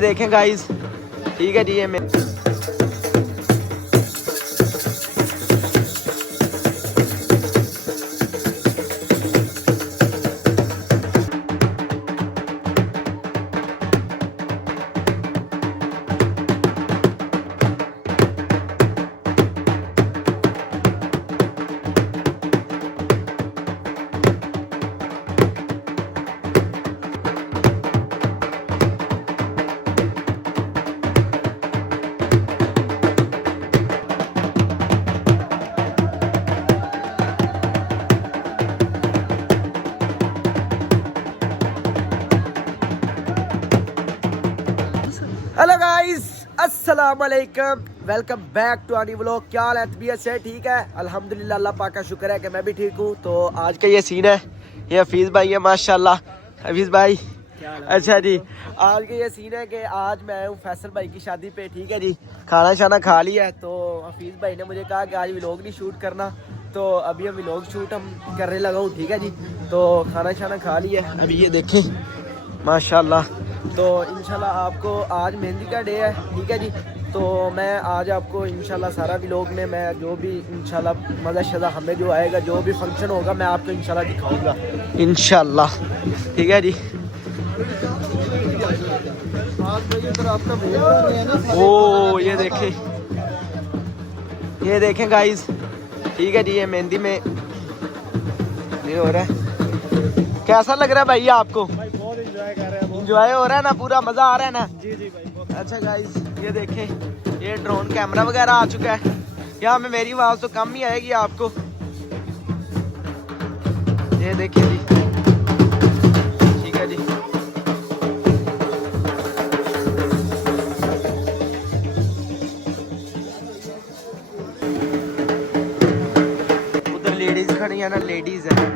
देखें गाइस, ठीक है जी। ये हेलो गाइस, अस्सलाम वालेकुम, वेलकम बैक टू आनी व्लॉग। क्या हाल है? तबीयत से ठीक है? अल्हम्दुलिल्लाह, अल्लाह पाक का शुक्र है कि मैं भी ठीक हूँ। तो आज का ये सीन है, ये हफीज़ भाई है माशाल्लाह। हफीज़ भाई, अच्छा जी, आज का ये सीन है कि आज मैं हूँ फैसल भाई की शादी पे, ठीक है जी। खाना शाना खा लिया है, तो हफीज़ भाई ने मुझे कहा कि आज व्लॉग नहीं शूट करना, तो अभी हम व्लॉग शूट हम करने लगा हूँ, ठीक है जी। तो खाना शाना खा लिया, अभी ये देखें माशाल्लाह। तो इंशाल्लाह आपको आज मेहंदी का डे है, ठीक है जी। तो मैं आज आपको इंशाल्लाह सारा व्लॉग में मैं जो भी इंशाल्लाह मज़ा शज़ा हमें जो आएगा, जो भी फंक्शन होगा, मैं आपको इंशाल्लाह दिखाऊंगा इंशाल्लाह, ठीक है जी। ओ ये देखें गाइस, ठीक है जी। ये मेहंदी में ये हो रहा है। कैसा लग रहा है भाई आपको? बहुत एंजॉय कर रहे हैं। एंजॉय हो रहा है ना? पूरा मजा आ रहा है ना? जी जी भाई। अच्छा गाइस, ये देखें, ये ड्रोन कैमरा वगैरह आ चुका है। यहाँ में मेरी आवाज़ तो कम ही आएगी आपको। ये देखिए जी, ठीक है जी। उधर लेडीज खड़ी है ना, लेडीज है।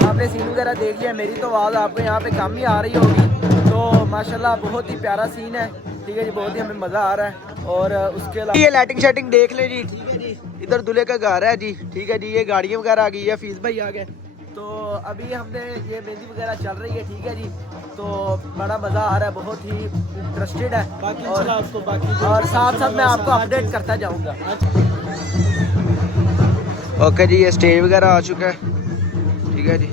आपने सीन वगैरह देख लिया। मेरी तो आवाज़ आपको यहाँ पे कम ही आ रही होगी। तो माशाल्लाह बहुत ही प्यारा सीन है, ठीक है जी। बहुत ही हमें मज़ा आ रहा है। और उसके अलावा ये लाइटिंग शेटिंग देख ले जी, ठीक है जी। इधर दूल्हे का घर है जी, ठीक है जी। ये गाड़ियाँ वगैरह आ गई है, फीस भाई आ गए। तो अभी हमने ये मेहंदी वगैरह चल रही है, ठीक है जी। तो बड़ा मज़ा आ रहा है, बहुत ही इंटरेस्टेड है। और साथ साथ मैं आपको अपडेट करता जाऊँगा। ओके जी, ये स्टेज वगैरह आ चुका है, ठीक है जी।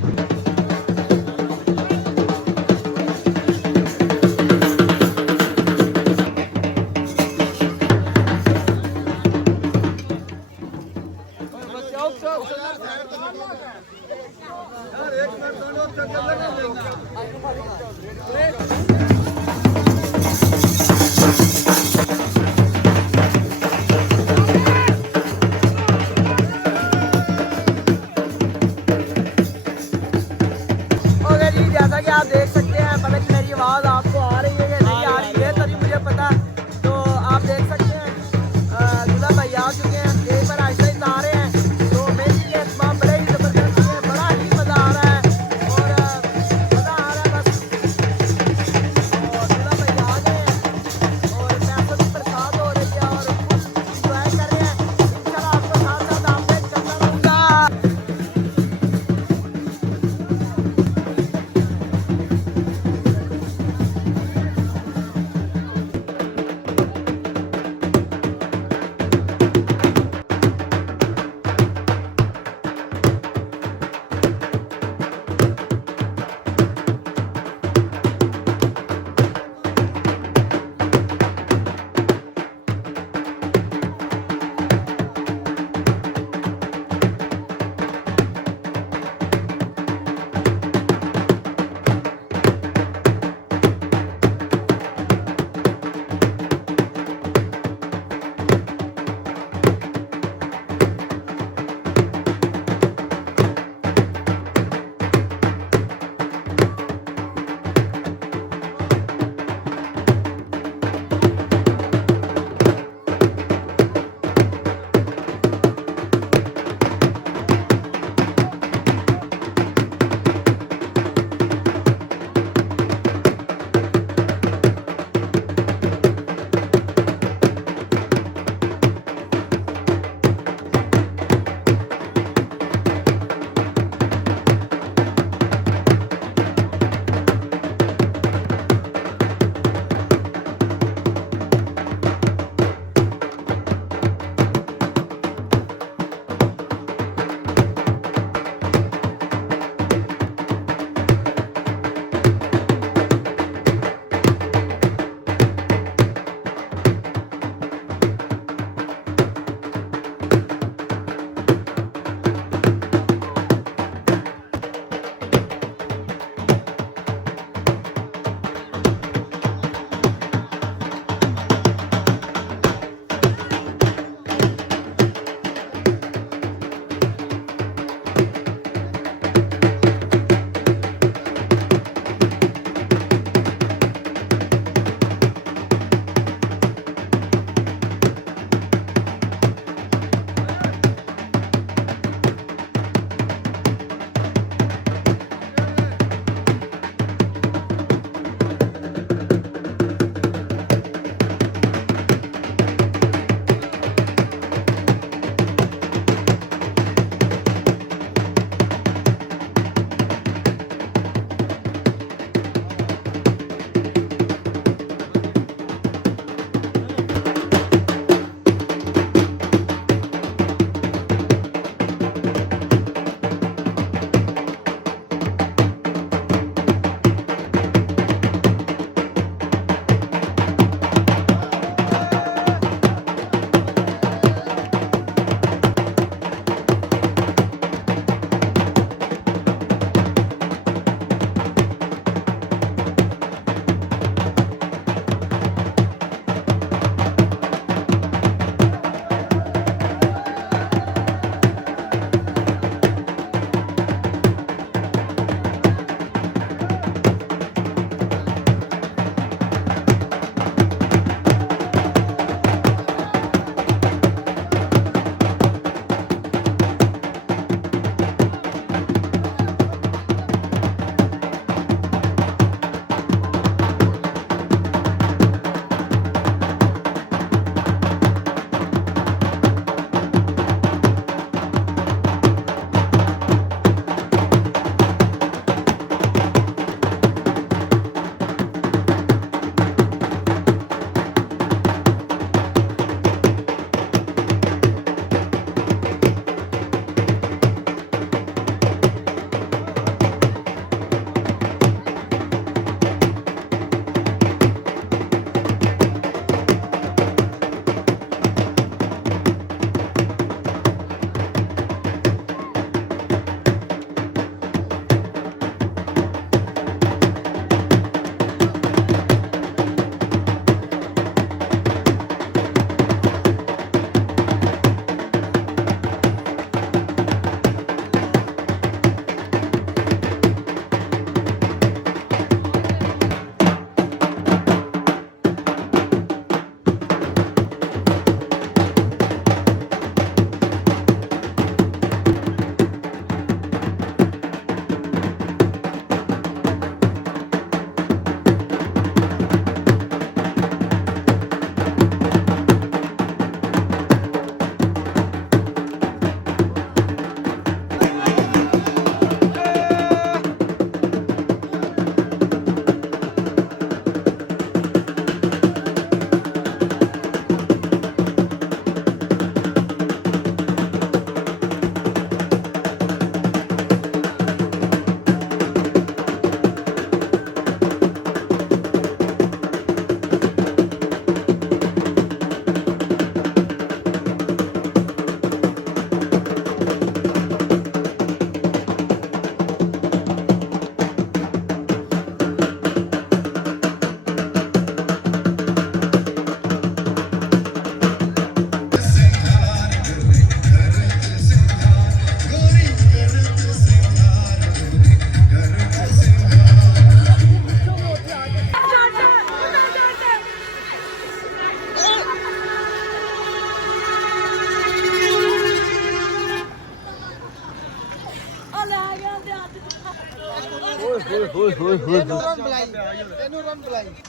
जैसा कि आप देख सकते हैं, पता नहीं मेरी आवाज़ आपको आ रही है या नहीं आ रही है, तभी मुझे पता। तो आप देख सकते हैं दूल्हा भाई आ चुके हैं, एक बार ऐसा ही आ रहे हैं। तो मेहंदी के इस्तेमाल बड़े ही ज़बरदस्त है, बड़ा ही मज़ा आ रहा है और मज़ा आ रहा है बस।